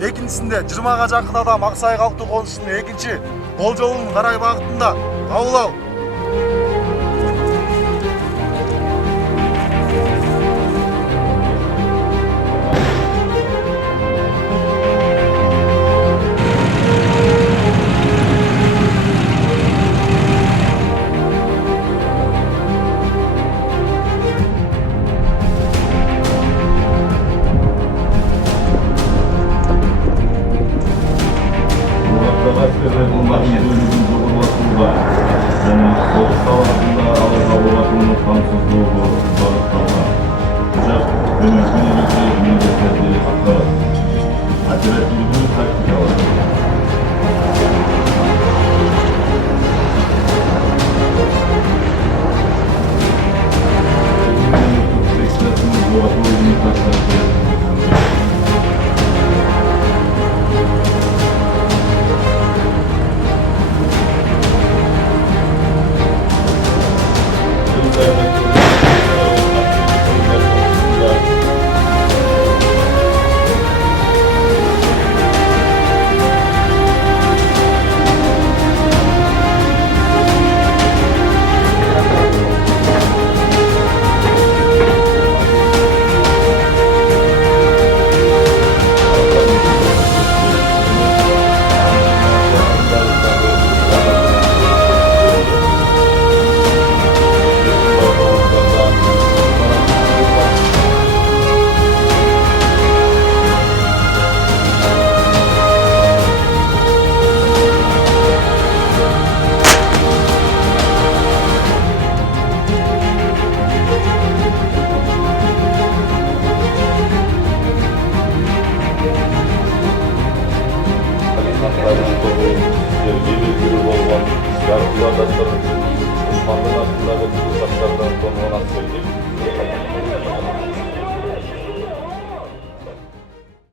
экинчисинде 20га жакын адам Аксай калктуу конушунун экинчи болжолунун карай багытында кабыл ал. Askerlerin mahiyetinin doğrulmasında және соғыс саласында алға болатын қамсыздығы бағытталған. Ұшақ өңірдің ерекше міндеттерді атқарады. Оперативті